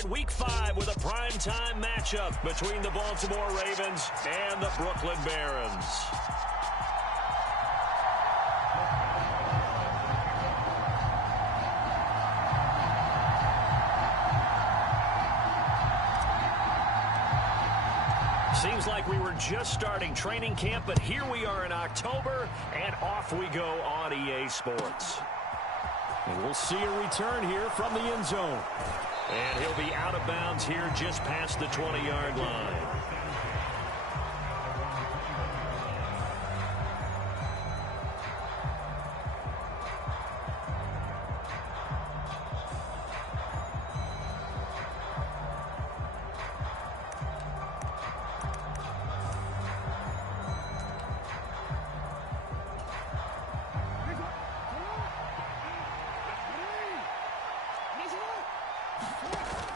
start Week 5 with a primetime matchup between the Baltimore Ravens and the Brooklyn Barons. Seems like we were just starting training camp, but here we are in October, and off we go on EA Sports. And we'll see a return here from the end zone. And he'll be out of bounds here just past the 20-yard line.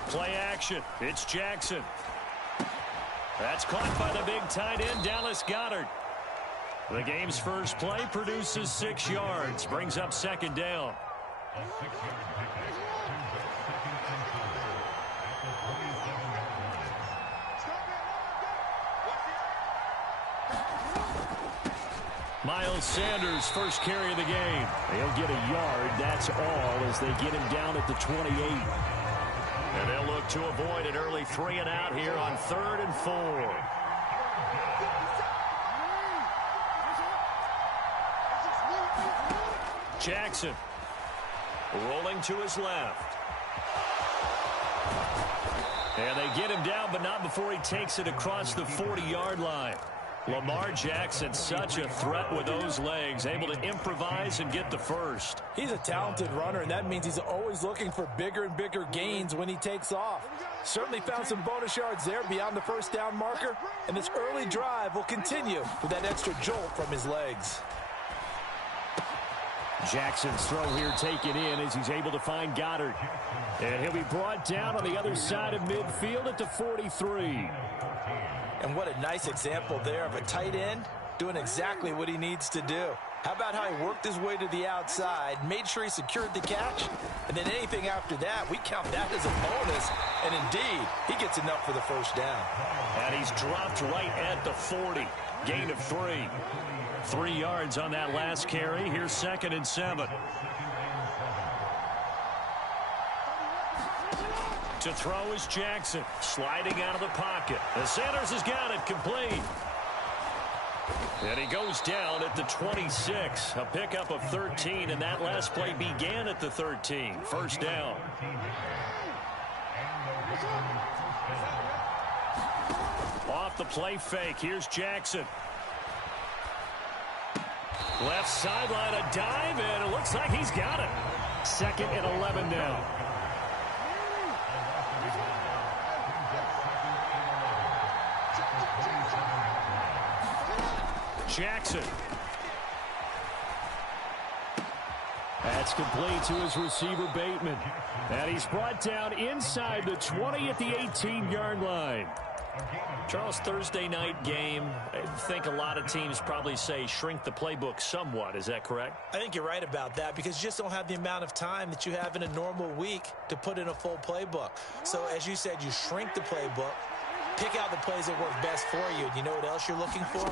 Play action. It's Jackson. That's caught by the big tight end, Dallas Goedert. The game's first play produces 6 yards. Brings up second down. Miles Sanders, first carry of the game. He'll get a yard. That's all as they get him down at the 28. And they'll look to avoid an early 3 and out here on 3rd and 4. Jackson rolling to his left. And they get him down, but not before he takes it across the 40-yard line. Lamar Jackson, such a threat with those legs, able to improvise and get the first. He's a talented runner, and that means he's always looking for bigger and bigger gains when he takes off. Certainly found some bonus yards there beyond the first down marker, and this early drive will continue with that extra jolt from his legs. Jackson's throw here taken in as he's able to find Goedert. And he'll be brought down on the other side of midfield at the 43. And what a nice example there of a tight end doing exactly what he needs to do. How about how he worked his way to the outside, made sure he secured the catch, and then anything after that, we count that as a bonus. And indeed, he gets enough for the first down. And he's dropped right at the 40. Gain of 3. 3 yards on that last carry. Here's 2nd and 7. To throw is Jackson, sliding out of the pocket. And Sanders has got it complete. And he goes down at the 26. A pickup of 13, and that last play began at the 13. First down. Off the play fake, here's Jackson. Left sideline, a dive, and it looks like he's got it. 2nd and 11 now. Jackson. That's complete to his receiver, Bateman. And he's brought down inside the 20 at the 18-yard line. Charles, Thursday night game, I think a lot of teams probably say shrink the playbook somewhat. Is that correct? I think you're right about that because you just don't have the amount of time that you have in a normal week to put in a full playbook. So, as you said, you shrink the playbook. Pick out the plays that work best for you. And you know what else you're looking for?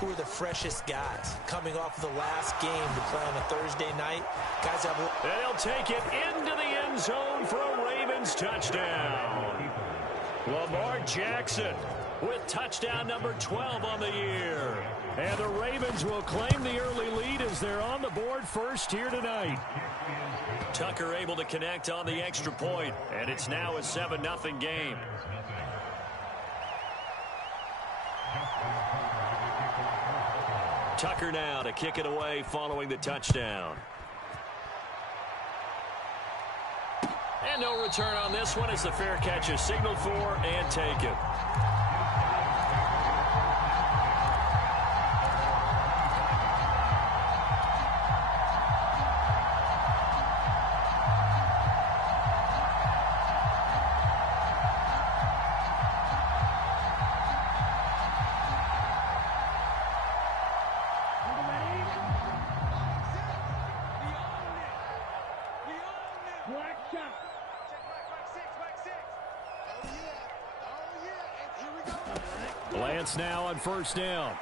Who are the freshest guys coming off of the last game to play on a Thursday night? Guys have. And he'll take it into the end zone for a Ravens touchdown. Lamar Jackson with touchdown number 12 on the year. And the Ravens will claim the early lead as they're on the board first here tonight. Tucker able to connect on the extra point, and it's now a 7-0 game. Tucker now to kick it away following the touchdown. And no return on this one as the fair catch is signaled for and taken. Lance now on first down.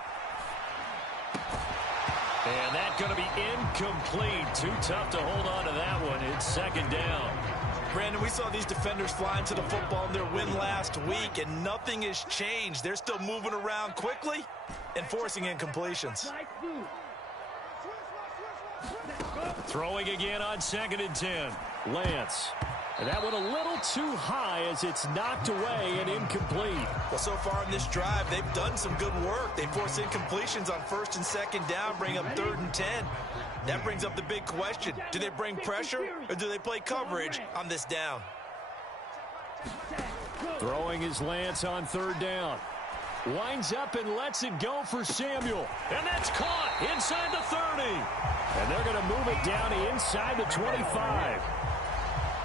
And that's going to be incomplete. Too tough to hold on to that one. It's second down. Brandon, we saw these defenders fly into the football in their win last week, and nothing has changed. They're still moving around quickly and forcing incompletions. Throwing again on 2nd and 10. Lance. And that one a little too high as it's knocked away and incomplete. Well, so far in this drive, they've done some good work. They force incompletions on 1st and 2nd down, bring up 3rd and 10. That brings up the big question. Do they bring pressure or do they play coverage on this down? Throwing is Lance on 3rd down. Winds up and lets it go for Samuel. And that's caught inside the 30. And they're going to move it down inside the 25.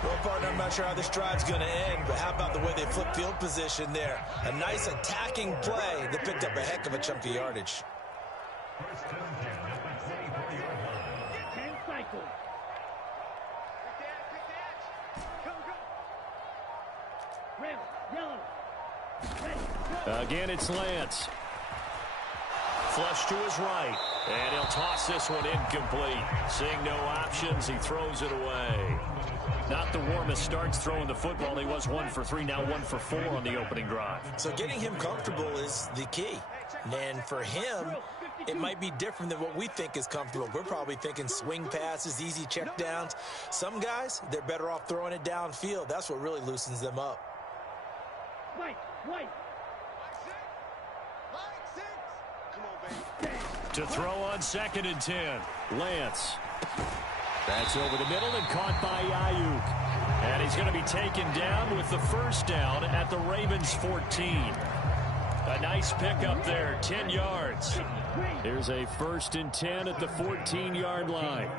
Well, partner, I'm not sure how this drive's going to end, but how about the way they flip field position there? A nice attacking play that picked up a heck of a chunk of yardage. Again, it's Lance. Flush to his right. And he'll toss this one incomplete. Seeing no options, he throws it away. Not the warmest starts throwing the football. He was 1 for 3, now 1 for 4 on the opening drive. So getting him comfortable is the key. And for him, it might be different than what we think is comfortable. We're probably thinking swing passes, easy checkdowns. Some guys, they're better off throwing it downfield. That's what really loosens them up. To throw on 2nd and 10. Lance. That's over the middle and caught by Ayuk. And he's going to be taken down with the first down at the Ravens 14. A nice pickup there, 10 yards. Here's a 1st and 10 at the 14-yard line.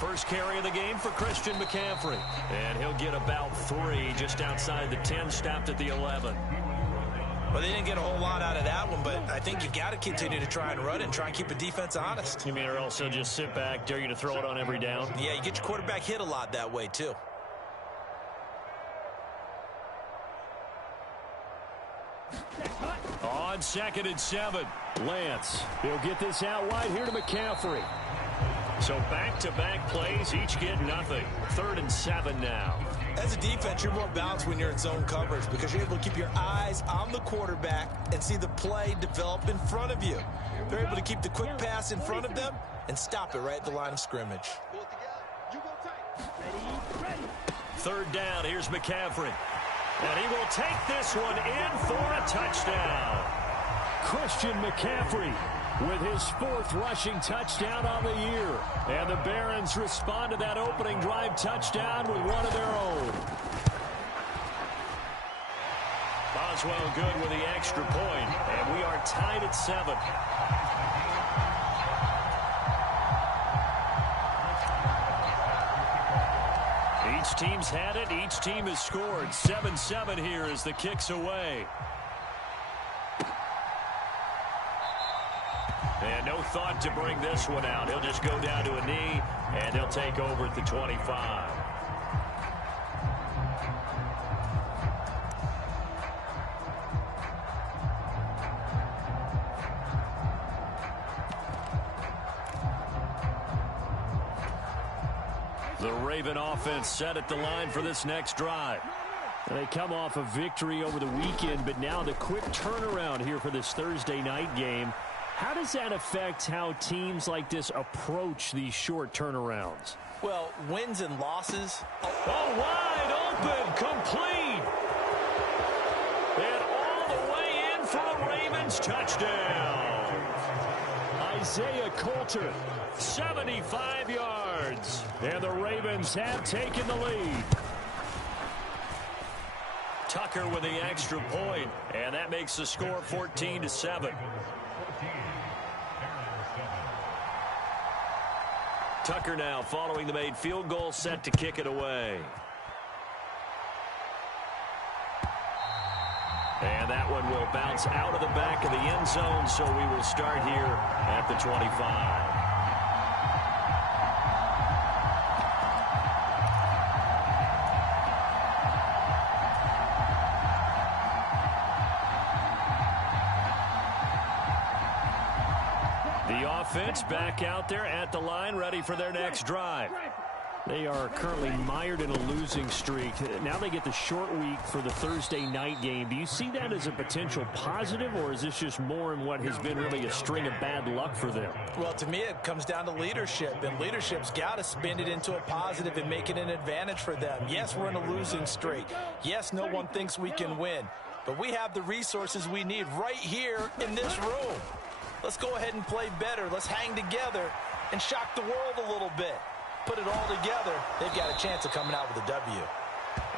First carry of the game for Christian McCaffrey. And he'll get about 3 just outside the 10, stopped at the 11. Well, they didn't get a whole lot out of that one, but I think you got to continue to try and run it and try and keep the defense honest. You mean or else they'll just sit back, dare you to throw it on every down? Yeah, you get your quarterback hit a lot that way, too. On 2nd and 7, Lance. He'll get this out wide here to McCaffrey. So back-to-back plays, each get nothing. 3rd and 7 now. As a defense, you're more balanced when you're in zone coverage because you're able to keep your eyes on the quarterback and see the play develop in front of you. They're able to keep the quick pass in front of them and stop it right at the line of scrimmage. 3rd down, here's McCaffrey. And he will take this one in for a touchdown. Christian McCaffrey with his 4th rushing touchdown on the year. And the Barons respond to that opening drive touchdown with one of their own. Boswell good with the extra point, and we are tied at 7. Each team's had it. Each team has scored. 7-7 here as the kick's away. And no thought to bring this one out. He'll just go down to a knee, and he'll take over at the 25. The Raven offense set at the line for this next drive. They come off a victory over the weekend, but now the quick turnaround here for this Thursday night game. How does that affect how teams like this approach these short turnarounds? Well, wins and losses. Oh, wide open, complete. And all the way in for a Ravens touchdown. Isaiah Coulter, 75 yards. And the Ravens have taken the lead. Tucker with the extra point, and that makes the score 14-7. Tucker now following the made field goal, set to kick it away. And that one will bounce out of the back of the end zone, so we will start here at the 25. offense back out there at the line, ready for their next drive. They are currently mired in a losing streak. Now they get the short week for the Thursday night game. Do you see that as a potential positive, or is this just more in what has been really a string of bad luck for them? Well, to me, it comes down to leadership, and leadership's got to spin it into a positive and make it an advantage for them. Yes, we're in a losing streak. Yes, no one thinks we can win, but we have the resources we need right here in this room. Let's go ahead and play better. Let's hang together and shock the world a little bit. Put it all together, they've got a chance of coming out with a W.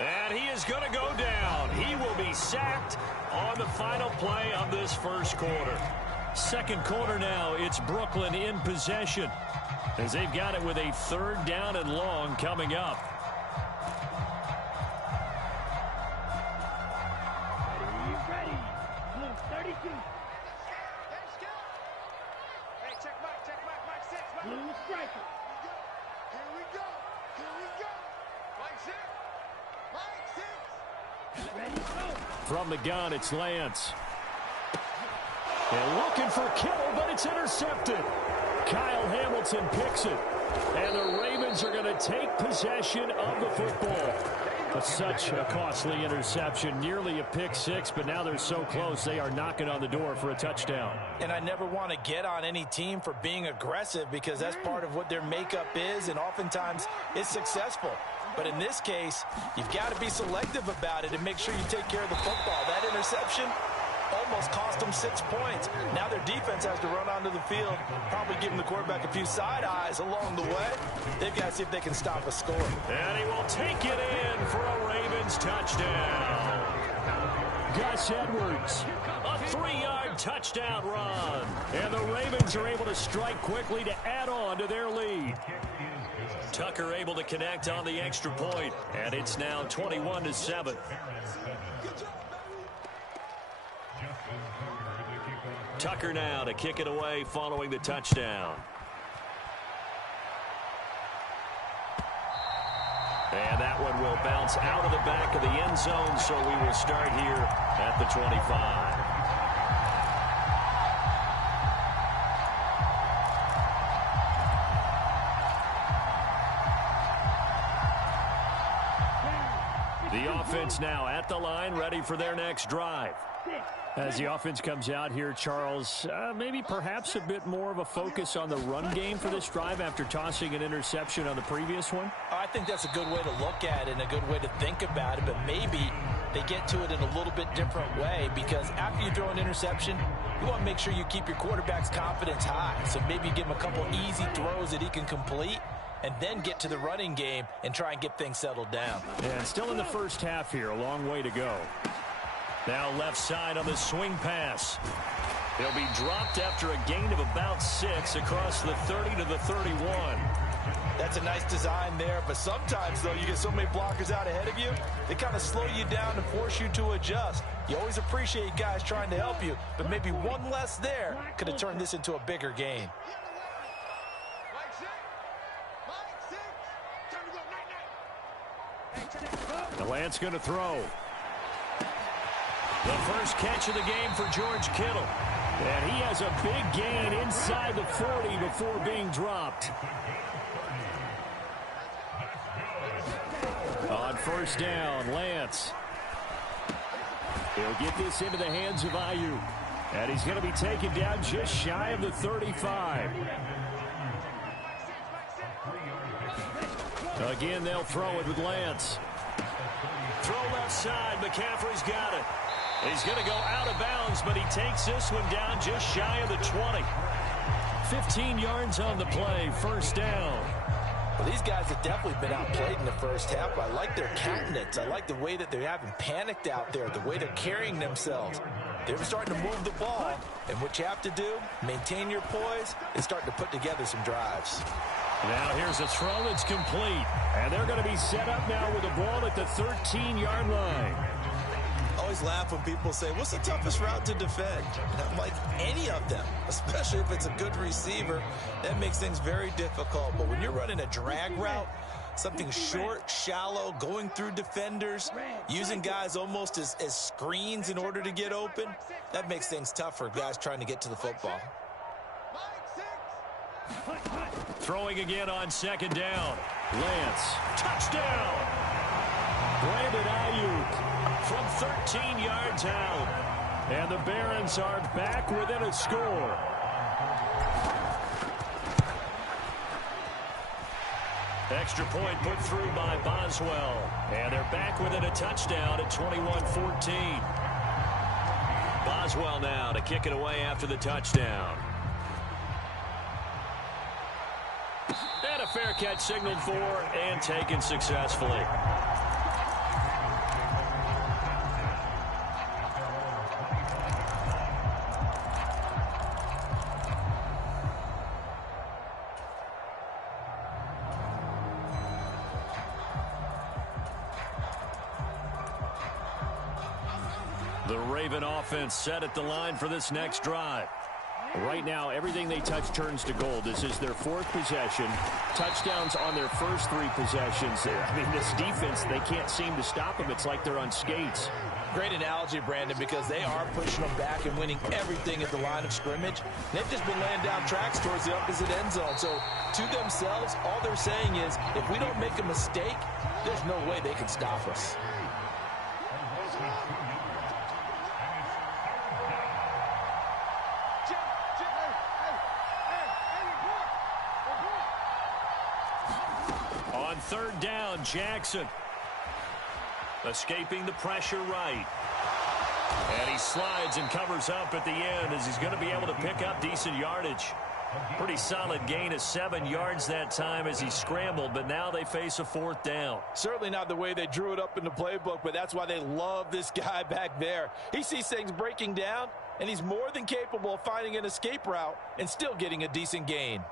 And he is going to go down. He will be sacked on the final play of this first quarter. Second quarter now, it's Brooklyn in possession as they've got it with a 3rd down and long coming up. Ready. Blue 32. Hey, check Mike 6. Blue striker. Here we go. Mike 6. Ready, go. From the gun, it's Lance. And looking for Kittle, but it's intercepted. Kyle Hamilton picks it. And the Ravens are going to take possession of the football. But such a costly interception, nearly a pick six, but now they're so close they are knocking on the door for a touchdown. And I never want to get on any team for being aggressive because that's part of what their makeup is, and oftentimes it's successful. But in this case, you've got to be selective about it and make sure you take care of the football. That interception almost cost them 6 points. Now their defense has to run onto the field, probably giving the quarterback a few side eyes along the way. They've got to see if they can stop a score. And he will take it in for a Ravens touchdown. Gus Edwards, a 3-yard touchdown run. And the Ravens are able to strike quickly to add on to their lead. Tucker able to connect on the extra point, and it's now 21-7. Tucker now to kick it away following the touchdown. And that one will bounce out of the back of the end zone, so we will start here at the 25. The offense now at the line, ready for their next drive. As the offense comes out here, Charles, maybe perhaps a bit more of a focus on the run game for this drive after tossing an interception on the previous one? I think that's a good way to look at it and a good way to think about it, but maybe they get to it in a little bit different way because after you throw an interception, you want to make sure you keep your quarterback's confidence high. So maybe you give him a couple easy throws that he can complete and then get to the running game and try and get things settled down. And still in the first half here, a long way to go. Now left side on the swing pass. He'll be dropped after a gain of about 6 across the 30 to the 31. That's a nice design there, but sometimes, though, you get so many blockers out ahead of you, they kind of slow you down and force you to adjust. You always appreciate guys trying to help you, but maybe one less there could have turned this into a bigger game. The Lance going to throw. The first catch of the game for George Kittle. And he has a big gain inside the 40 before being dropped. On first down, Lance. He'll get this into the hands of Ayuk. And he's going to be taken down just shy of the 35. Again, they'll throw it with Lance. Throw left side. McCaffrey's got it. He's going to go out of bounds, but he takes this one down just shy of the 20. 15 yards on the play. First down. Well, these guys have definitely been outplayed in the first half. I like their countenance. I like the way that they haven't panicked out there, the way they're carrying themselves. They're starting to move the ball, and what you have to do, maintain your poise, and start to put together some drives. Now here's a throw that's complete, and they're going to be set up now with the ball at the 13-yard line. I always laugh when people say, what's the toughest route to defend? And I'm like, any of them, especially if it's a good receiver. That makes things very difficult. But when you're running a drag route, something short, shallow, going through defenders, using guys almost as screens in order to get open, that makes things tough for guys trying to get to the football. Throwing again on second down. Lance. Touchdown! Brandon Ayuk from 13 yards out. And the Barons are back within a score. Extra point put through by Boswell. And they're back within a touchdown at 21-14. Boswell now to kick it away after the touchdown. And a fair catch signaled for and taken successfully. The Raven offense set at the line for this next drive. Right now, everything they touch turns to gold. This is their fourth possession. Touchdowns on their first three possessions. I mean, this defense, they can't seem to stop them. It's like they're on skates. Great analogy, Brandon, because they are pushing them back and winning everything at the line of scrimmage. They've just been laying down tracks towards the opposite end zone. So, to themselves, all they're saying is, if we don't make a mistake, there's no way they can stop us. On third down, Jackson. Escaping the pressure right. And he slides and covers up at the end as he's going to be able to pick up decent yardage. Pretty solid gain of 7 yards that time as he scrambled, but now they face a fourth down. Certainly not the way they drew it up in the playbook, but that's why they love this guy back there. He sees things breaking down, and he's more than capable of finding an escape route and still getting a decent gain.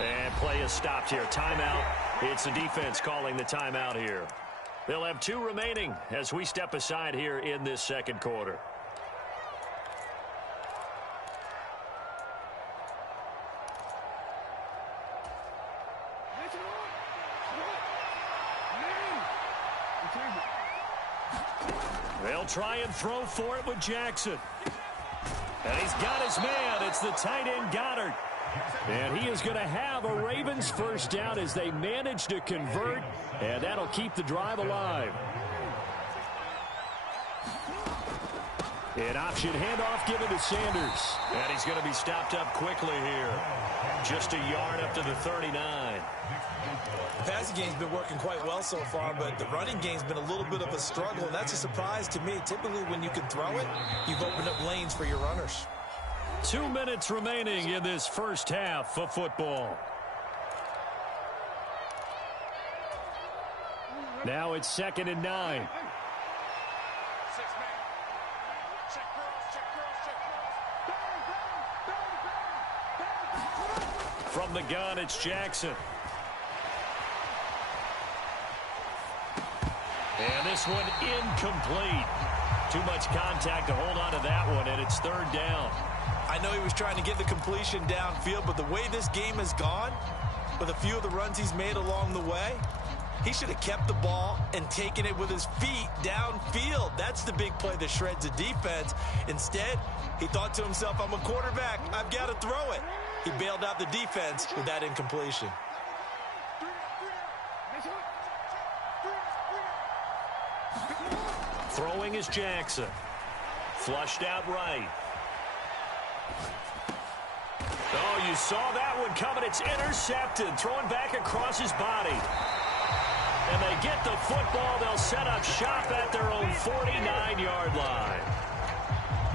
And play is stopped here. Timeout. It's the defense calling the timeout here. They'll have 2 remaining as we step aside here in this second quarter. They'll try and throw for it with Jackson. And he's got his man. It's the tight end Goddard. And he is going to have a Ravens first down as they manage to convert, and that'll keep the drive alive. An option handoff given to Sanders. And he's going to be stopped up quickly here. Just a yard up to the 39. The passing game's been working quite well so far, but the running game's been a little bit of a struggle, and that's a surprise to me. Typically, when you can throw it, you've opened up lanes for your runners. 2 minutes remaining in this first half of football. Now it's 2nd and 9. From the gun, it's Jackson. And this one incomplete. Too much contact to hold on to that one, and it's 3rd down. I know he was trying to get the completion downfield, but the way this game has gone, with a few of the runs he's made along the way, he should have kept the ball and taken it with his feet downfield. That's the big play that shreds the defense. Instead, he thought to himself, I'm a quarterback. I've got to throw it. He bailed out the defense with that incompletion. Throwing is Jackson. Flushed out right. Oh, you saw that one coming. It's intercepted. Throwing back across his body. And they get the football. They'll set up shop at their own 49-yard line.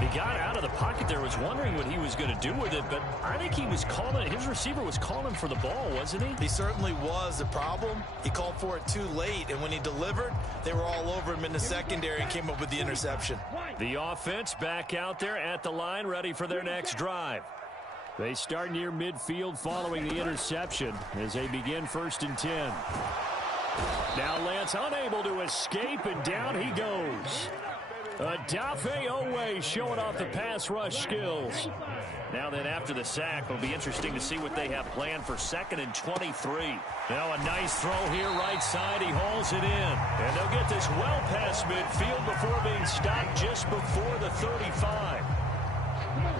He got out of the pocket there, was wondering what he was going to do with it, but I think he was calling, his receiver was calling for the ball, wasn't he? He certainly was. The problem, he called for it too late, and when he delivered, they were all over him in the secondary and came up with the interception. The offense back out there at the line, ready for their next drive. They start near midfield following the interception as they begin 1st and 10. Now Lance unable to escape, and down he goes. Adafe Owe showing off the pass rush skills. Now then, after the sack, it'll be interesting to see what they have planned for 2nd and 23. Now a nice throw here, right side. He hauls it in. And they'll get this well past midfield before being stopped just before the 35.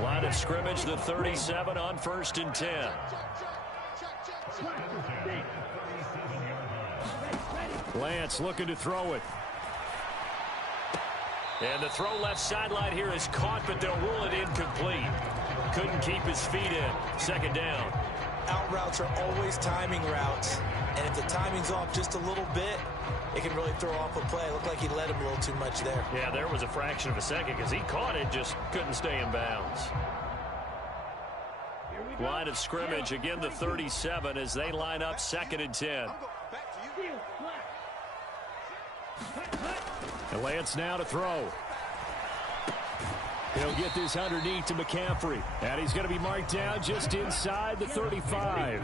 Line of scrimmage, the 37 on 1st and 10. Lance looking to throw it. And the throw left sideline here is caught, but they'll rule it incomplete. Couldn't keep his feet in. 2nd down. Out routes are always timing routes. And if the timing's off just a little bit, it can really throw off a play. It looked like he let him a little too much there. Yeah, there was a fraction of a second because he caught it, just couldn't stay in bounds. Line of scrimmage, again the 37 as they line up 2nd and 10. And Lance now to throw. He'll get this underneath to McCaffrey. And he's going to be marked down just inside the 35.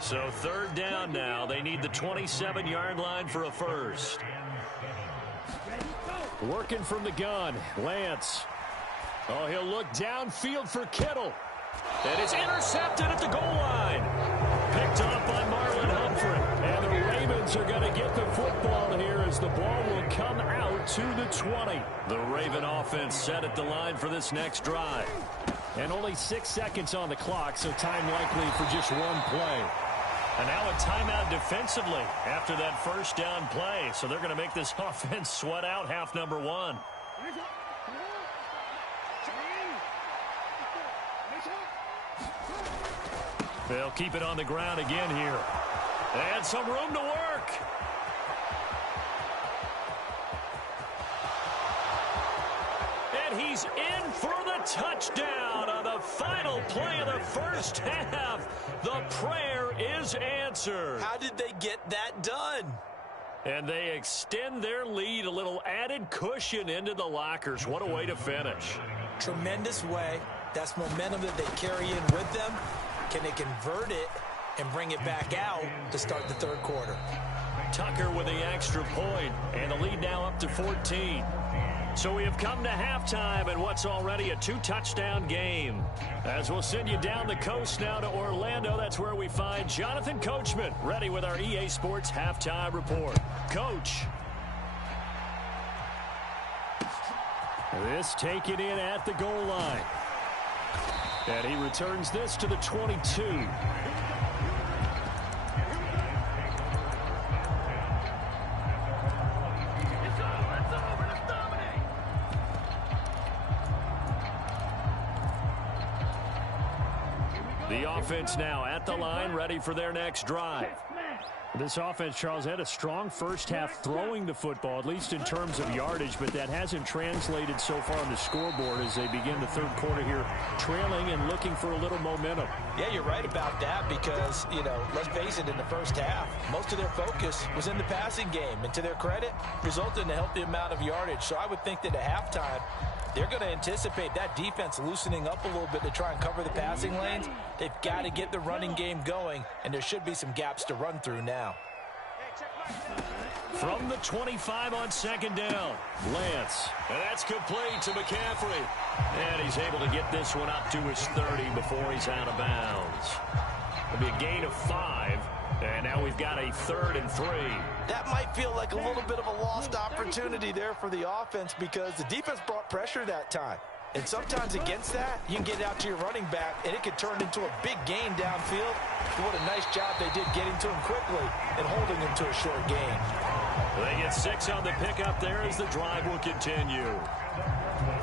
So 3rd down now. They need the 27-yard line for a first. Working from the gun, Lance. Oh, he'll look downfield for Kittle. And it's intercepted at the goal line. Picked up by Marlon Humphrey. And the Ravens are going to get the football here as the ball will come out to the 20. The Raven offense set at the line for this next drive. And only 6 seconds on the clock, so time likely for just one play. And now a timeout defensively after that 1st down play. So they're going to make this offense sweat out half number 1. They'll keep it on the ground again here. And some room to work. And he's in for the touchdown on the final play of the 1st half. The prayer is answered. How did they get that done? And they extend their lead, a little added cushion into the lockers. What a way to finish. Tremendous way. That's momentum that they carry in with them. Can they convert it and bring it back out to start the 3rd quarter? Tucker with the extra point, and the lead now up to 14. So we have come to halftime in what's already a 2-touchdown game. As we'll send you down the coast now to Orlando, that's where we find Jonathan Coachman, ready with our EA Sports Halftime Report. Coach. This taken in at the goal line. And he returns this to the 22. The offense now at the line, ready for their next drive. This offense, Charles, had a strong 1st half throwing the football, at least in terms of yardage, but that hasn't translated so far on the scoreboard as they begin the 3rd quarter here, trailing and looking for a little momentum. Yeah, you're right about that because, let's face it, in the 1st half, most of their focus was in the passing game. And to their credit, resulted in a healthy amount of yardage. So I would think that at halftime, they're going to anticipate that defense loosening up a little bit to try and cover the passing lanes. They've got to get the running game going, and there should be some gaps to run through now. From the 25 on 2nd down, Lance. And that's complete to McCaffrey. And he's able to get this one up to his 30 before he's out of bounds. It'll be a gain of 5. And now we've got a 3rd and 3. That might feel like a little bit of a lost opportunity there for the offense because the defense brought pressure that time. And sometimes against that, you can get out to your running back, and it could turn into a big gain downfield. What a nice job they did getting to him quickly and holding him to a short gain. They get 6 on the pickup there as the drive will continue.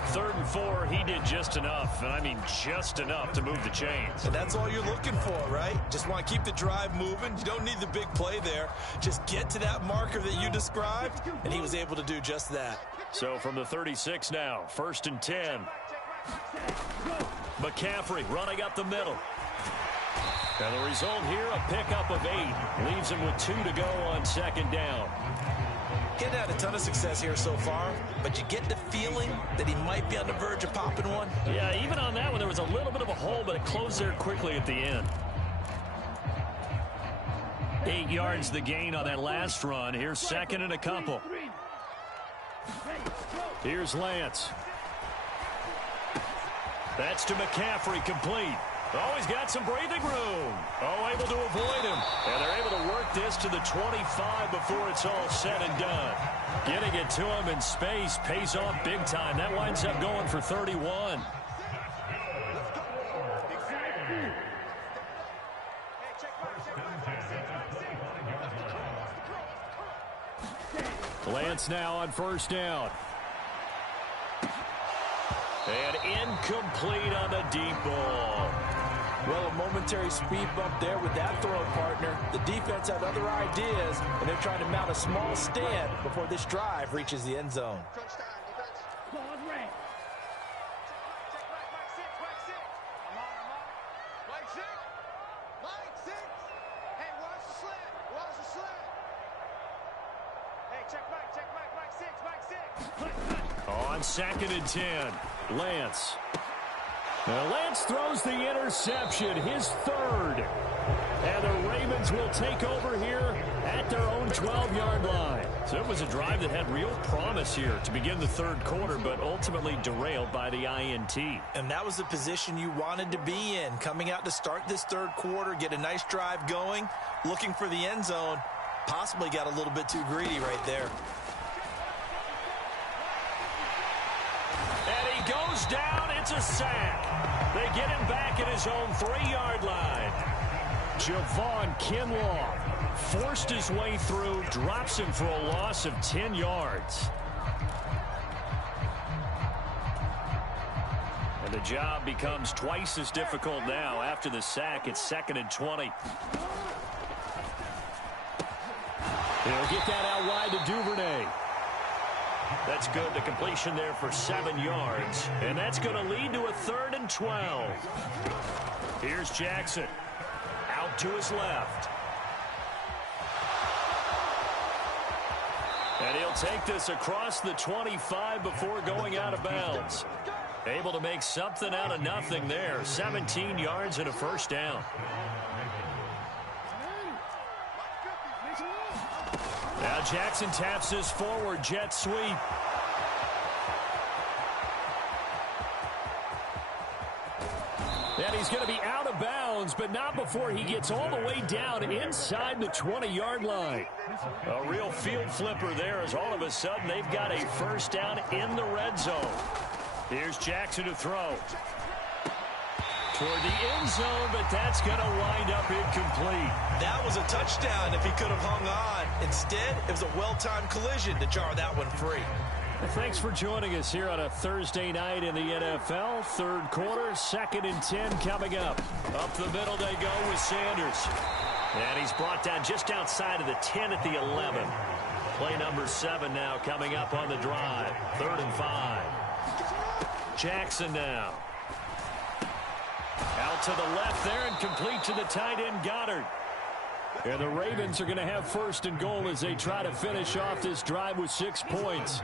3rd and 4, he did just enough, and I mean just enough to move the chains. And that's all you're looking for, right? Just want to keep the drive moving. You don't need the big play there. Just get to that marker that you described, and he was able to do just that. So from the 36 now, 1st and 10. McCaffrey running up the middle. And the result here, a pickup of 8. Leaves him with 2 to go on 2nd down. He hadn't had a ton of success here so far, but you get the feeling that he might be on the verge of popping one. Yeah, even on that one, there was a little bit of a hole, but it closed there quickly at the end. 8 yards the gain on that last run. Here's 2nd and a couple. Here's Lance. That's to McCaffrey, complete. Oh, he's got some breathing room. Oh, able to avoid him. And they're able to work this to the 25 before it's all said and done. Getting it to him in space pays off big time. That winds up going for 31. Lance now on first down. And incomplete on the deep ball. Well, a momentary speed bump there with that throw partner. The defense had other ideas, and they're trying to mount a small stand before this drive reaches the end zone. Ball is red. Hey, watch the slant. Watch the slant. Hey, check Mike 6. On 2nd and 10, Lance. Now Lance throws the interception, his third. And the Ravens will take over here at their own 12-yard line. So it was a drive that had real promise here to begin the third quarter, but ultimately derailed by the INT. And that was the position you wanted to be in, coming out to start this third quarter, get a nice drive going, looking for the end zone. Possibly got a little bit too greedy right there. And he goes down. It's a sack. They get him back at his own 3-yard line. Javon Kinlaw forced his way through, drops him for a loss of 10 yards. And the job becomes twice as difficult now after the sack. It's 2nd and 20. He'll get that out wide to Duvernay. That's good. The completion there for 7 yards. And that's going to lead to a 3rd and 12. Here's Jackson. Out to his left. And he'll take this across the 25 before going out of bounds. Able to make something out of nothing there. 17 yards and a first down. Now Jackson taps his forward jet sweep. And he's going to be out of bounds, but not before he gets all the way down inside the 20-yard line. A real field flipper there as all of a sudden they've got a first down in the red zone. Here's Jackson to throw. Toward the end zone, but that's going to wind up incomplete. That was a touchdown if he could have hung on. Instead, it was a well-timed collision to jar that one free. Thanks for joining us here on a Thursday night in the NFL. Third quarter, 2nd and 10 coming up. Up the middle they go with Sanders. And he's brought down just outside of the 10 at the 11. Play number 7 now coming up on the drive. 3rd and 5. Jackson now. Out to the left there and complete to the tight end Goddard. And the Ravens are going to have 1st and goal as they try to finish off this drive with 6 points.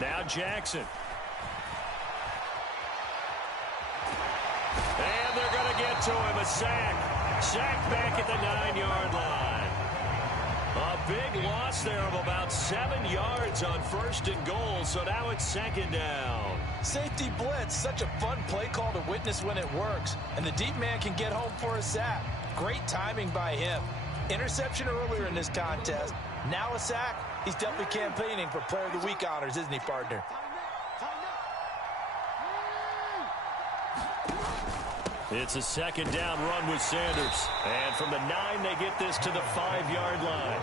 Now Jackson. And they're going to get to him. A sack. Sack back at the 9-yard line. A big loss there of about 7 yards on 1st and goal. So now it's 2nd down. Safety blitz, such a fun play call to witness when it works. And the deep man can get home for a sack. Great timing by him. Interception earlier in this contest. Now a sack. He's definitely campaigning for Player of the Week honors, isn't he, partner? It's a 2nd down run with Sanders. And from the 9, they get this to the 5-yard line.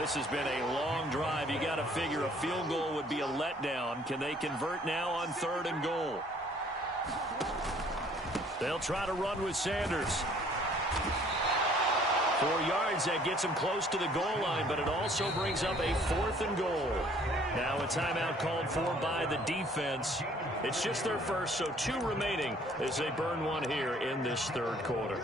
This has been a long drive. You got to figure a field goal would be a letdown. Can they convert now on 3rd and goal? They'll try to run with Sanders. 4 yards, that gets him close to the goal line, but it also brings up a 4th and goal. Now a timeout called for by the defense. It's just their first, so 2 remaining as they burn one here in this 3rd quarter.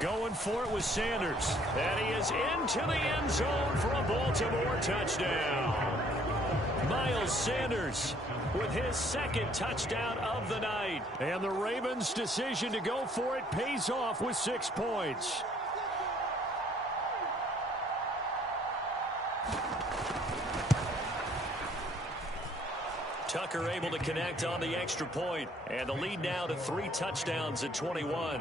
Going for it with Sanders. And he is into the end zone for a Baltimore touchdown. Miles Sanders with his second touchdown of the night. And the Ravens' decision to go for it pays off with 6 points. Tucker able to connect on the extra point. And the lead now to 3 touchdowns at 21.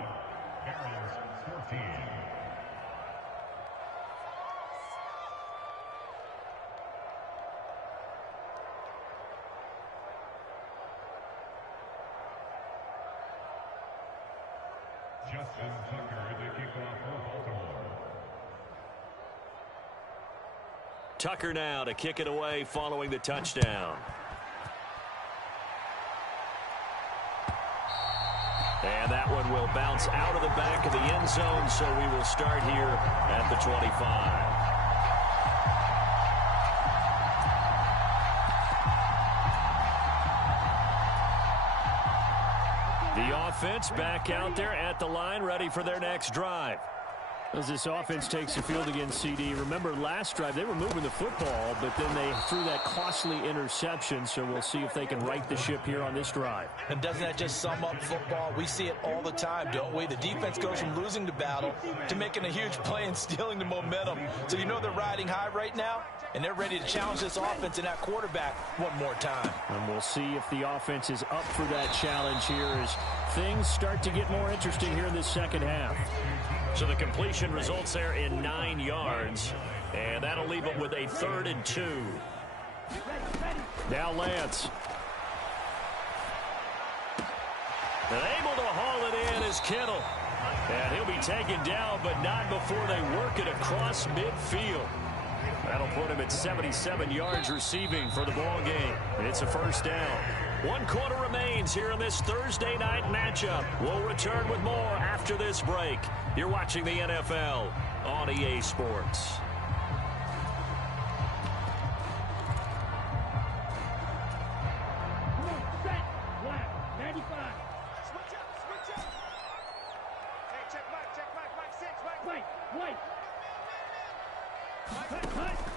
Tucker now to kick it away following the touchdown. And that one will bounce out of the back of the end zone, so we will start here at the 25. The offense back out there at the line, ready for their next drive. As this offense takes the field against CD, remember last drive they were moving the football, but then they threw that costly interception, so we'll see if they can right the ship here on this drive. And doesn't that just sum up football? We see it all the time, don't we? The defense goes from losing the battle to making a huge play and stealing the momentum. So you know they're riding high right now, and they're ready to challenge this offense and that quarterback one more time. And we'll see if the offense is up for that challenge here as things start to get more interesting here in this second half. So the completion results there in 9 yards, and that'll leave them with a 3rd and 2. Now Lance. And able to haul it in is Kittle. And he'll be taken down, but not before they work it across midfield. That'll put him at 77 yards receiving for the ball game. It's a first down. 1 quarter remains here in this Thursday night matchup. We'll return with more after this break. You're watching the NFL on EA Sports.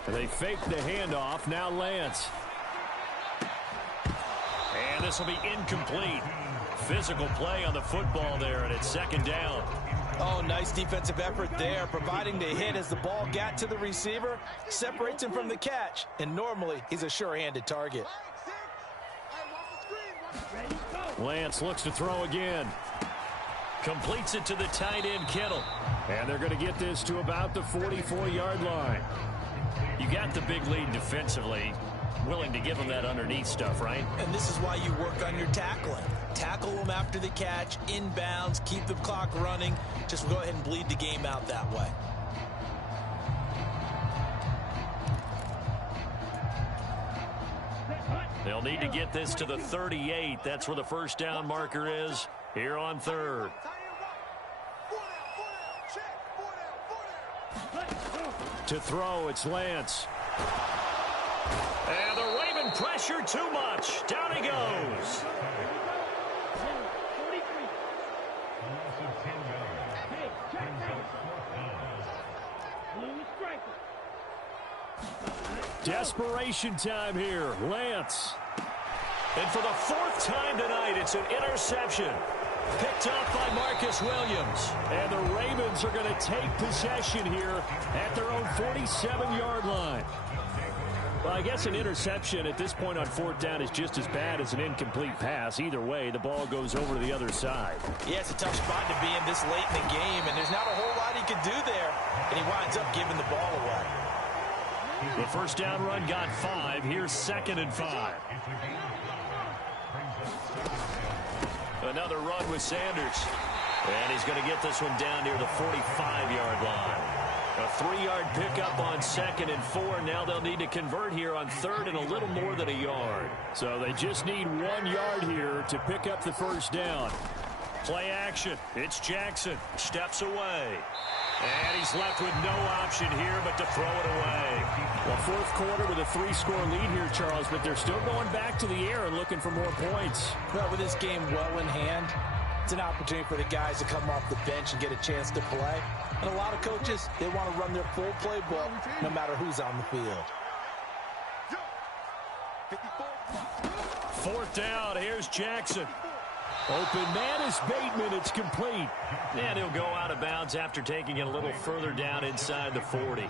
They fake the handoff. Now Lance. And this will be incomplete. Physical play on the football there, and it's 2nd down. Oh, nice defensive effort there, providing the hit as the ball got to the receiver, separates him from the catch, and normally he's a sure-handed target. Lance looks to throw again. Completes it to the tight end, Kittle. And they're going to get this to about the 44-yard line. You got the big lead defensively. Willing to give them that underneath stuff, right? And this is why you work on your tackling. Tackle them after the catch, inbounds, keep the clock running. Just go ahead and bleed the game out that way. They'll need to get this to the 38. That's where the first down marker is here on 3rd. To throw, it's Lance. And the Raven pressure too much. Down he goes. Desperation time here. Lance. And for the 4th time tonight, it's an interception. Picked up by Marcus Williams. And the Ravens are going to take possession here at their own 47-yard line. Well, I guess an interception at this point on 4th down is just as bad as an incomplete pass. Either way, the ball goes over to the other side. Yeah, it's a tough spot to be in this late in the game, and there's not a whole lot he could do there, and he winds up giving the ball away. The first down run got 5. Here's 2nd and 5. Another run with Sanders. And he's going to get this one down near the 45-yard line. A 3-yard pickup on 2nd and 4. Now they'll need to convert here on 3rd and a little more than a yard. So they just need 1 yard here to pick up the first down. Play action. It's Jackson. Steps away. And he's left with no option here but to throw it away. Well, 4th quarter with a 3-score lead here, Charles, but they're still going back to the air and looking for more points. Well, with this game well in hand, It's an opportunity for the guys to come off the bench and get a chance to play. And a lot of coaches, they want to run their full playbook no matter who's on the field. 4th down, here's Jackson. Open man is Bateman, it's complete. And he'll go out of bounds after taking it a little further down inside the 40.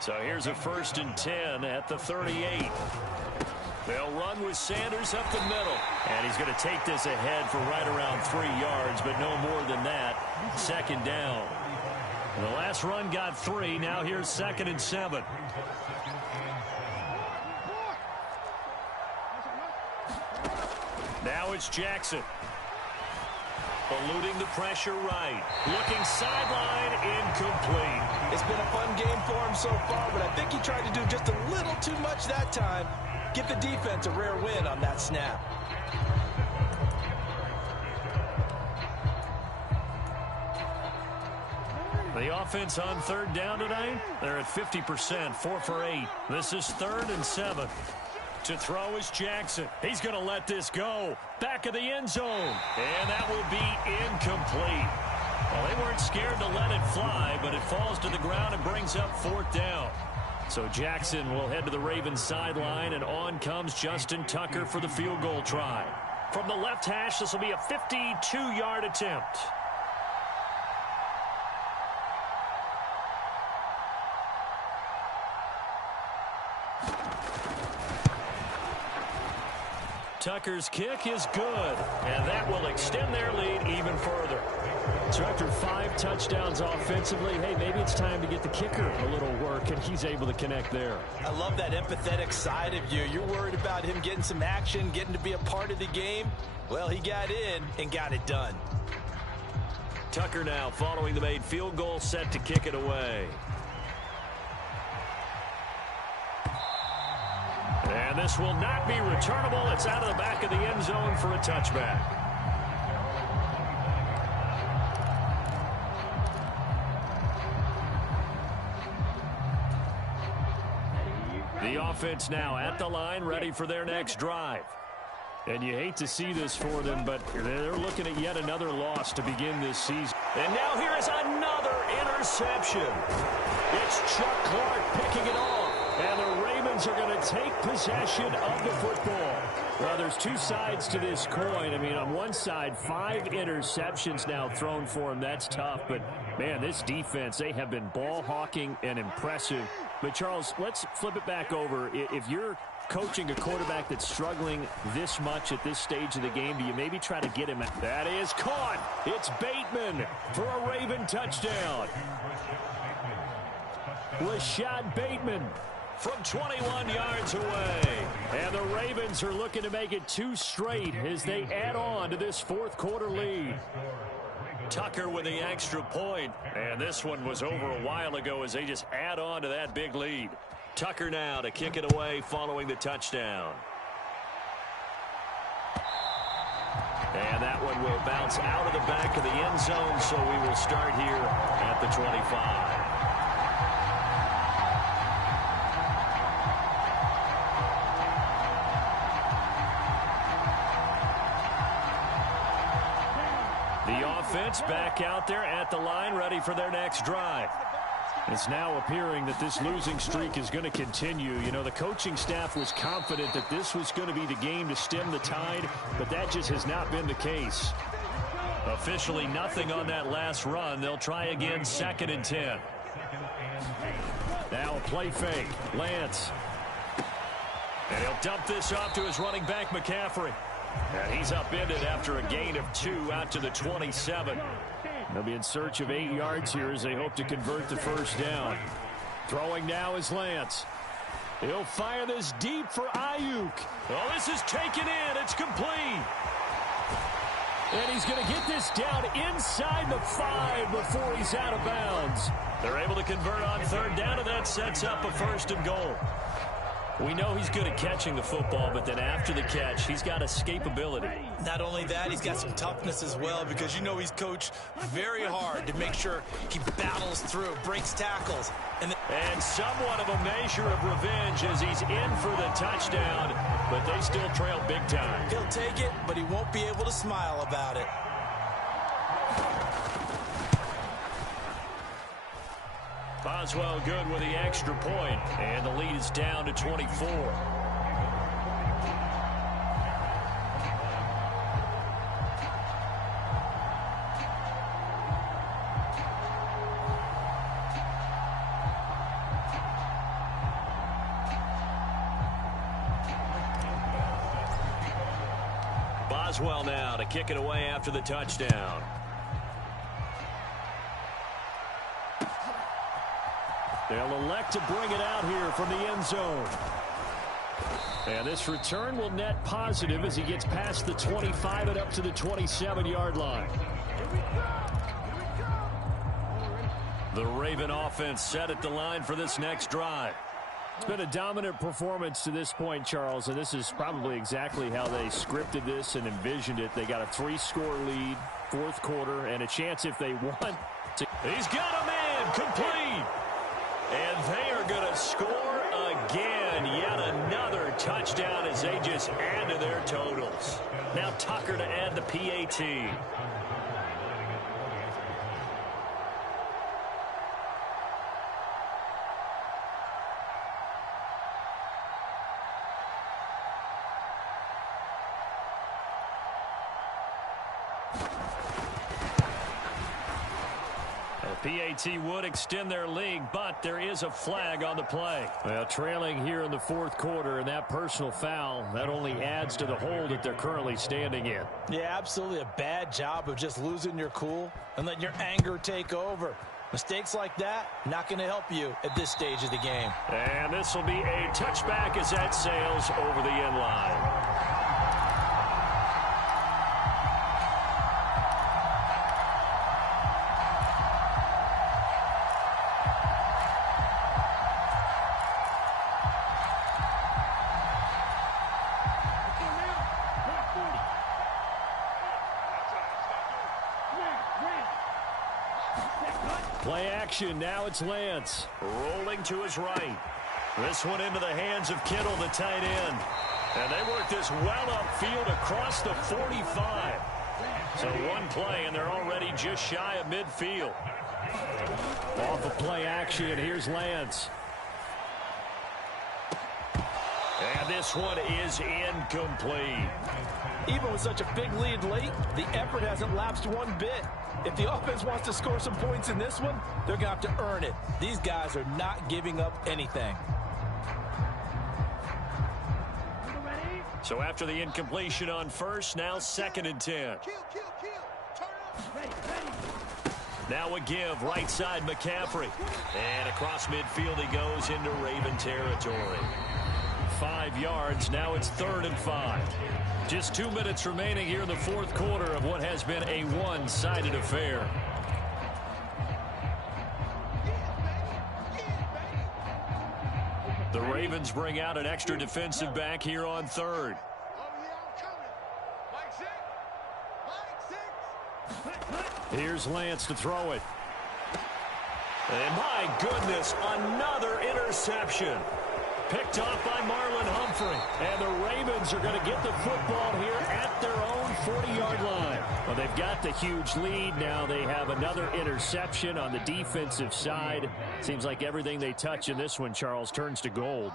So here's a 1st and 10 at the 38. They'll run with Sanders up the middle. And he's going to take this ahead for right around 3 yards, but no more than that. 2nd down. And the last run got 3. Now here's 2nd and 7. Now it's Jackson. Eluding the pressure right. Looking sideline, incomplete. It's been a fun game for him so far, but I think he tried to do just a little too much that time. Give the defense a rare win on that snap. The offense on 3rd down tonight, they're at 50%, 4 for 8. This is 3rd and 7. To throw is Jackson. He's going to let this go. Back of the end zone. And that will be incomplete. Well, they weren't scared to let it fly, but it falls to the ground and brings up 4th down. So Jackson will head to the Ravens sideline, and on comes Justin Tucker for the field goal try. From the left hash, this will be a 52-yard attempt. Tucker's kick is good, and that will extend their lead even further. So after 5 touchdowns offensively, hey, maybe it's time to get the kicker a little work, and he's able to connect there. I love that empathetic side of you. You're worried about him getting some action, getting to be a part of the game. Well, he got in and got it done. Tucker now following the made field goal, set to kick it away. And this will not be returnable. It's out of the back of the end zone for a touchback. The offense now at the line, ready for their next drive. And you hate to see this for them, but they're looking at yet another loss to begin this season. And now here is another interception. It's Chuck Clark picking it off. And the Ravens are going to take possession of the football. Well, there's 2 sides to this coin. I mean, on one side, 5 interceptions now thrown for him. That's tough. But, man, this defense, they have been ball hawking and impressive. But, Charles, let's flip it back over. If you're coaching a quarterback that's struggling this much at this stage of the game, do you maybe try to get him? That is caught. It's Bateman for a Raven touchdown. Rashad Bateman from 21 yards away. And the Ravens are looking to make it 2 straight as they add on to this 4th quarter lead. Tucker with the extra point. And this one was over a while ago as they just add on to that big lead. Tucker now to kick it away following the touchdown. And that one will bounce out of the back of the end zone, so we will start here at the 25. The offense back out there at the line, ready for their next drive. It's now appearing that this losing streak is going to continue. You know, the coaching staff was confident that this was going to be the game to stem the tide, but that just has not been the case. Officially nothing on that last run. They'll try again, 2nd and 10. Now a play fake. Lance. And he'll dump this off to his running back, McCaffrey. And he's upended after a gain of 2 out to the 27. They'll be in search of 8 yards here as they hope to convert the 1st down. Throwing now is Lance. He'll fire this deep for Ayuk. Oh, this is taken in. It's complete. And he's going to get this down inside the 5 before he's out of bounds. They're able to convert on 3rd down, and that sets up a 1st and goal. We know he's good at catching the football, but then after the catch, he's got escapability. Not only that, he's got some toughness as well, because you know he's coached very hard to make sure he battles through, breaks tackles. And somewhat of a measure of revenge as he's in for the touchdown, but they still trail big time. He'll take it, but he won't be able to smile about it. Boswell good with the extra point, and the lead is down to 24. Boswell now to kick it away after the touchdown. They'll elect to bring it out here from the end zone. And this return will net positive as he gets past the 25 and up to the 27-yard line. The Raven offense set at the line for this next drive. It's been a dominant performance to this point, Charles, and this is probably exactly how they scripted this and envisioned it. They got a 3-score lead, fourth quarter, and a chance if they want to. He's got a man complete. And they are going to score again. Yet another touchdown as they just add to their totals. Now Tucker to add the PAT. PAT would extend their lead, but there is a flag on the play. Well, trailing here in the fourth quarter, and that personal foul, that only adds to the hole that they're currently standing in. Yeah, absolutely a bad job of just losing your cool and letting your anger take over. Mistakes like that, not going to help you at this stage of the game. And this will be a touchback as that sails over the end line. Play action, now it's Lance. Rolling to his right. This one into the hands of Kittle, the tight end. And they work this well upfield across the 45. So one play, and they're already just shy of midfield. Off of play action, here's Lance. And this one is incomplete. Even with such a big lead late, the effort hasn't lapsed one bit. If the offense wants to score some points in this one, they're going to have to earn it. These guys are not giving up anything. So after the incompletion on first, now 2nd and 10. Now a give, right side McCaffrey. And across midfield he goes into Raven territory. 5 yards, now it's 3rd and 5. Just 2 minutes remaining here in the fourth quarter of what has been a one-sided affair. The Ravens bring out an extra defensive back here on 3rd. Here's Lance to throw it. And my goodness, another interception. Picked off by Marlon Humphrey. And the Ravens are going to get the football here at their own 40-yard line. Well, they've got the huge lead. Now they have another interception on the defensive side. Seems like everything they touch in this one, Charles, turns to gold.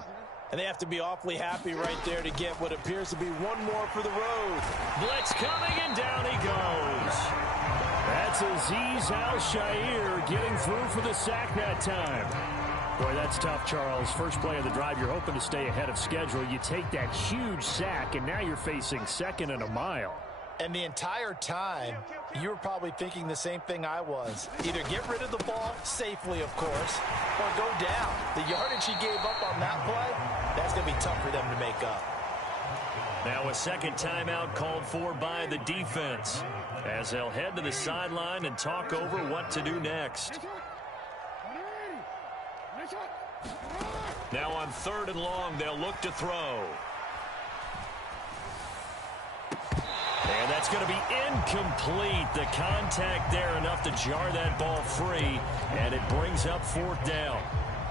And they have to be awfully happy right there to get what appears to be one more for the road. Blitz coming, and down he goes. That's Azeez Al-Shaair getting through for the sack that time. Boy, that's tough, Charles. First play of the drive, you're hoping to stay ahead of schedule. You take that huge sack, and now you're facing 2nd and a mile. And the entire time, you were probably thinking the same thing I was. Either get rid of the ball safely, of course, or go down. The yardage he gave up on that play, that's going to be tough for them to make up. Now a second timeout called for by the defense as they'll head to the sideline and talk over what to do next. Now on 3rd and long, they'll look to throw. And that's going to be incomplete. The contact there enough to jar that ball free, and it brings up 4th down.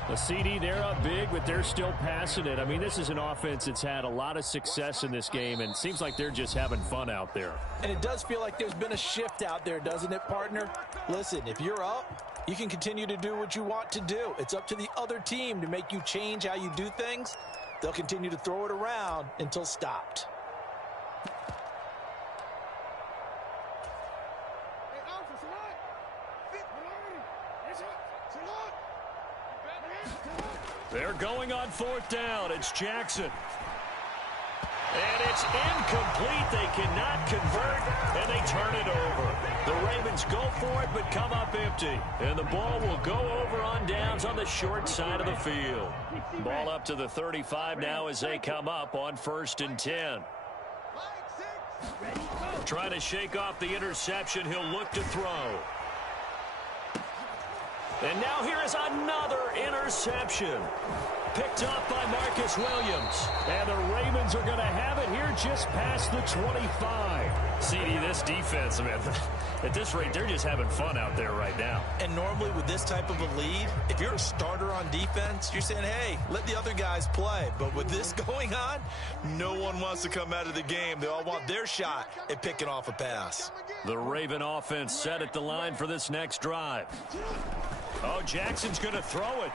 The CD, they're up big, but they're still passing it. I mean, this is an offense that's had a lot of success in this game, and it seems like they're just having fun out there. And it does feel like there's been a shift out there, doesn't it, partner? Listen, if you're up, you can continue to do what you want to do. It's up to the other team to make you change how you do things. They'll continue to throw it around until stopped. They're going on fourth down. It's Jackson. And it's incomplete. They cannot convert, and they turn it over. The Ravens go for it, but come up empty. And the ball will go over on downs on the short side of the field. Ball up to the 35 now as they come up on 1st and 10. Trying to shake off the interception. He'll look to throw. And now here is another interception. Picked up by Marcus Williams. And the Ravens are going to have it here just past the 25. CD, this defense, man, at this rate, they're just having fun out there right now. And normally with this type of a lead, if you're a starter on defense, you're saying, hey, let the other guys play. But with this going on, no one wants to come out of the game. They all want their shot at picking off a pass. The Raven offense set at the line for this next drive. Oh, Jackson's going to throw it.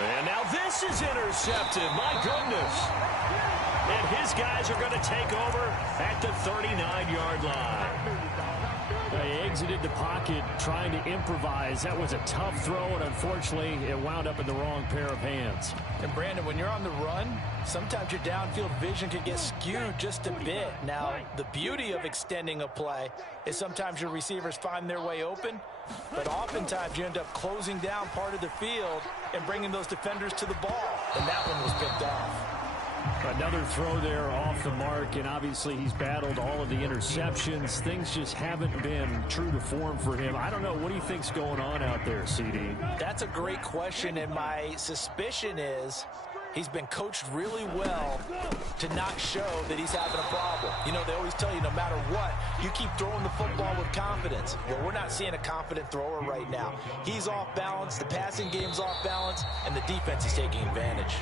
And now this is intercepted. My goodness. And his guys are going to take over at the 39-yard line. They exited the pocket trying to improvise. That was a tough throw, and unfortunately, it wound up in the wrong pair of hands. And, Brandon, when you're on the run, sometimes your downfield vision can get skewed just a bit. Now, the beauty of extending a play is sometimes your receivers find their way open, but oftentimes you end up closing down part of the field and bringing those defenders to the ball. And that one was picked off. Another throw there off the mark, and obviously he's battled all of the interceptions. Things just haven't been true to form for him. I don't know. What do you think's going on out there, CD? That's a great question, and my suspicion is he's been coached really well to not show that he's having a problem. You know, they always tell you no matter what, you keep throwing the football with confidence. Well, we're not seeing a confident thrower right now. He's off balance, the passing game's off balance, and the defense is taking advantage.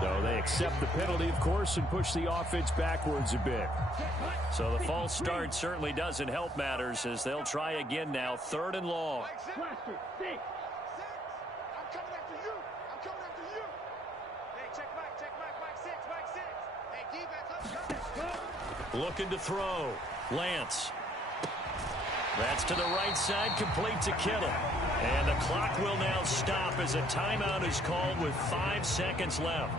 So they accept the penalty, of course, and push the offense backwards a bit. So the false start certainly doesn't help matters as they'll try again now, 3rd and long. I'm coming after you. I'm coming after you. Hey, check Mike 6, Mike 6. Hey, defense, let's go. Looking to throw. Lance. That's to the right side, complete to Kittle. And the clock will now stop as a timeout is called with 5 seconds left.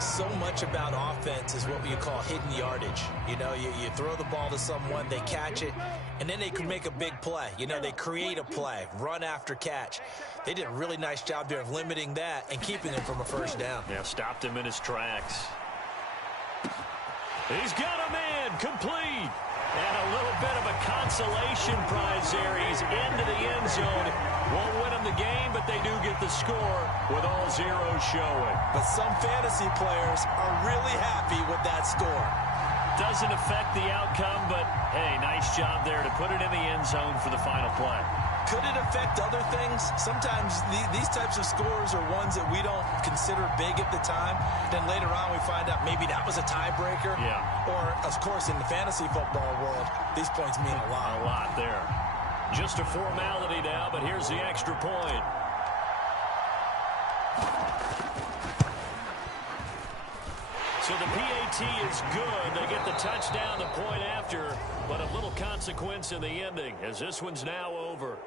So much about offense is what you call hidden yardage. You know, you throw the ball to someone, they catch it, and then they can make a big play. You know, they create a play, run after catch. They did a really nice job there of limiting that and keeping him from a 1st down. Yeah, stopped him in his tracks. He's got a man, complete. And a little bit of a consolation prize there. He's into the end zone. Won't win them the game, but they do get the score with all zeros showing. But some fantasy players are really happy with that score. Doesn't affect the outcome, but, hey, nice job there to put it in the end zone for the final play. Could it affect other things? Sometimes these types of scores are ones that we don't consider big at the time. Then later on we find out maybe that was a tiebreaker. Yeah. Or, of course, in the fantasy football world, these points mean a lot. A lot there. Just a formality now, but here's the extra point. So the PAT is good. They get the touchdown the point after, but a little consequence in the ending as this one's now over.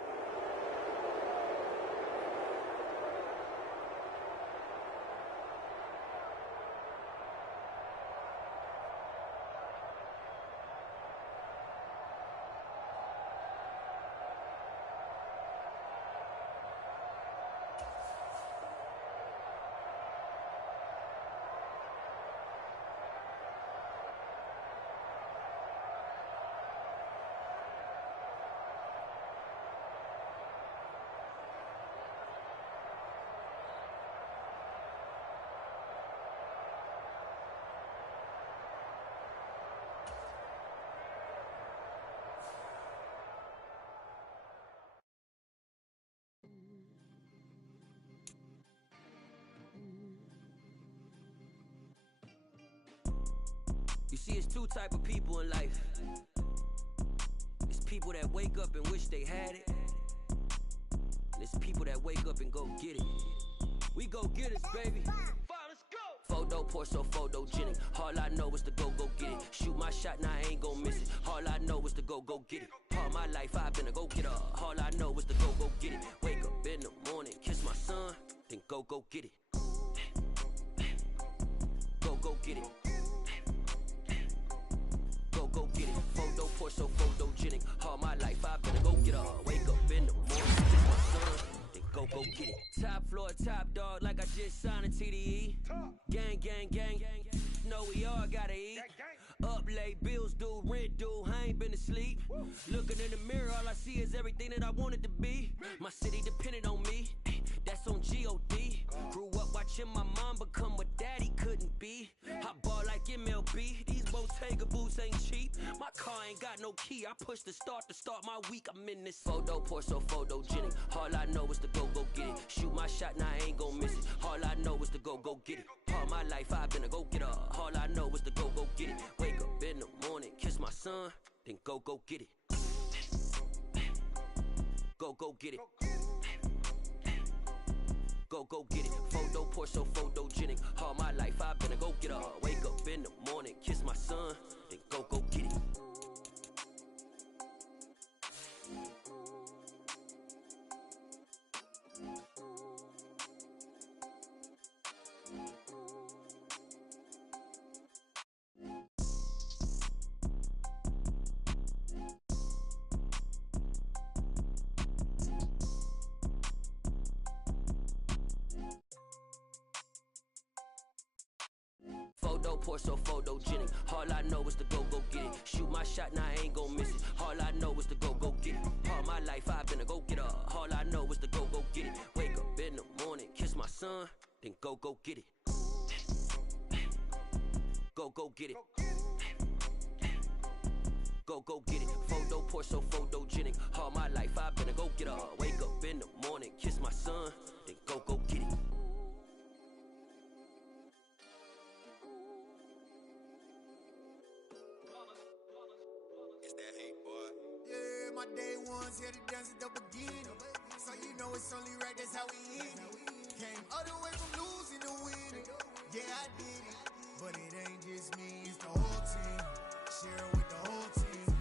You see, it's two type of people in life. It's people that wake up and wish they had it. And it's people that wake up and go get it. We go get it, baby. Let's go. Photo pour so photogenic. All I know is to go get it. Shoot my shot, now I ain't gon' miss it. All I know is to go get it. All my life I've been a go getter. All I know is to go get it. Wake up in the morning, kiss my son, then go get it. Go get it. Go get it. Photo pour so photogenic. All my life I've been a go getter. Wake up in the morning, kiss my son, then go get it. Top floor, top dog, like I just signed a TDE. Gang, gang, gang, gang. Know we all gotta eat. Up late, bills due, rent due, I ain't been asleep. Looking in the mirror, all I see is everything that I wanted to be. My city depended on me, that's on G.O.D. Grew up watching my mom become what daddy couldn't be. I ball like MLB, these Bottega boots ain't cheap. My car ain't got no key, I push the start to start my week. I'm in this photo pour so photogenic. All I know is to go get it. Shoot my shot, now I ain't gon' miss it. All I know is to go get it. All my life I've been a go getter. All I know is to go get it. Wake up in the morning, kiss my son, then go get it. Go get it. Go get it. Photo pour so photogenic. All my life I've been a go getter. Wake up in the morning, kiss my son, then go get it. Photo pour so photogenic. All I know is to go get it. Shoot my shot, now I ain't gon' miss it. All I know is to go get it. All my life I've been a go getter. All I know is to go get it. Wake up in the morning, kiss my son, then go get it. Go get it. Go get it. Photo pour so photogenic. All my life I've been a go getter. Wake up in the morning, kiss my son, then go get it. It's that hate, boy. Yeah, my day ones here to dance at the beginning. So you know it's only right, that's how we end it. Came all the way from losing to winning. Yeah, I did it. But it ain't just me, it's the whole team. Share it with the whole team.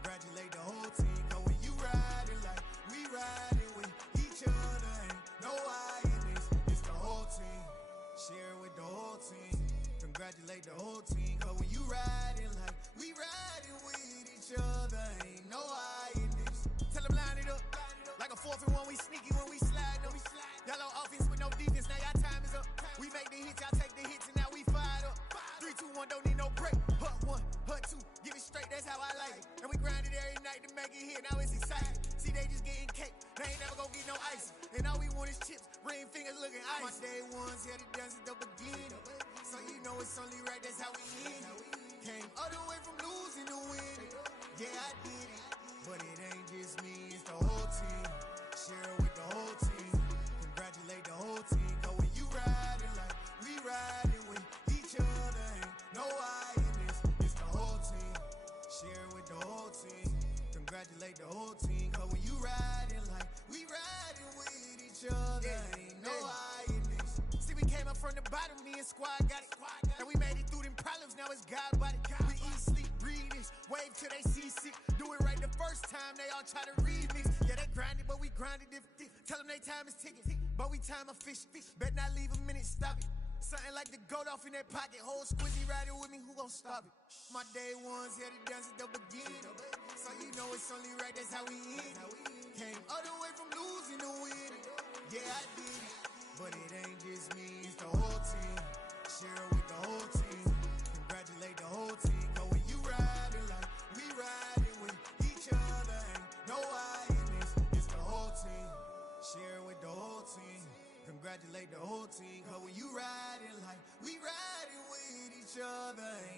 Congratulate the whole team. Cause when you riding like we riding with each other, ain't no I in this. It's the whole team. Share it with the whole team. Congratulate the whole team. Cause when you riding like we riding with each other, ain't no I in this. Tell them line it up. Like a 4th and 1, we sneaky when we slide them. Yellow offense with no defense, now y'all time is up. We make the hits, y'all take the hits, and now we fired up. 3, 2, 1, don't need no break. Hut 1, hut 2, give it straight, that's how I like it. And we grind it every night to make it hit, now it's exciting. See, they just getting cake, they ain't never gonna get no ice. And all we want is chips, ring fingers looking ice. My day ones here to dance at the beginning. So you know it's only right, that's how we end it. Came all the way from losing to winning. Yeah, I did it. But it ain't just me, it's the whole team. Share it with the whole team. Congratulate the whole team. Cause when you riding like we riding with each other, ain't no I in this. It's the whole team. Share it with the whole team. Congratulate the whole team. Cause when you riding like we riding with each other, ain't no I in this. See, we came up from the bottom, me and squad got it. And we made it through them problems, now it's God body. We eat, sleep, breathe this. Wave till they see sick. Do it right the first time, they all try to remix. Yeah, they grinded, but we grinded different. Tell them they time is ticking, but we time a fish. Bet not leave a minute, stop it. Something like the goat off in that pocket. Whole squizzy riding with me, who gon' stop it? My day ones here to dance at the beginning. So you know it's only right, that's how we end it. Came all the way from losing to winning. Yeah, I did it. But it ain't just me, it's the whole team. Share it with the whole team. Congratulate the whole team. Cause when you riding like we riding with each other, ain't no I in this. It's the whole team. Share it with the whole team. Congratulate the whole team. Cause when you riding like we riding with each other, ain't